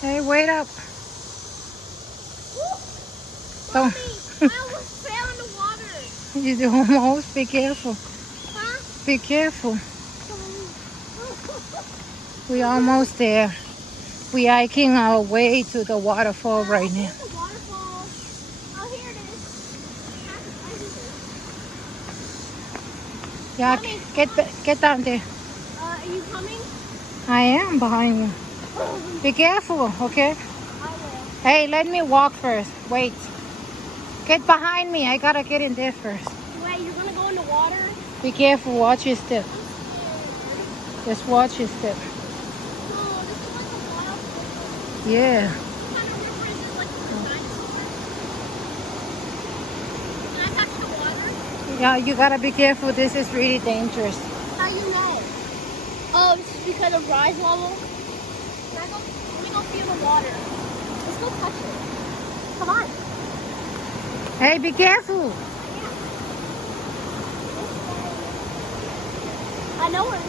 Hey, wait up. Mommy, Don't. I almost fell in the water. You almost. Be careful. Huh? Be careful. We almost there. We are hiking our way to the waterfall right now. Here's the waterfall. Oh, here it is. Yeah, Mommy, get down there. are you coming? I am behind you. Be careful, okay? I will. Hey, let me walk first. Wait. Get behind me. I gotta get in there first. Wait, you're gonna go in the water? Be careful. Watch your step. Just watch your step. No, this is like a waterfall. Yeah. What kind of river is this? Like a dinosaur? Can I touch the water? Yeah, you gotta be careful. This is really dangerous. How you know? Oh, this is because of rise level? Let me go feel the water. Let's go touch it. Come on. Hey, be careful. I know where.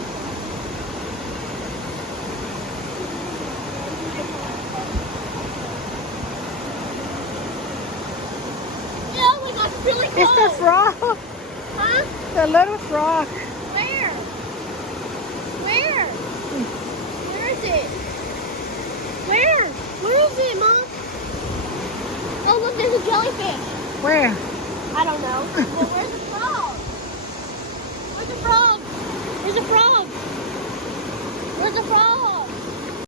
Oh my gosh, it's really It's cold. the frog. Huh? The little frog. Where? Where? Where is it? Where? Where is it, Mom? Oh, look, there's a jellyfish. Where? I don't know. Well, where's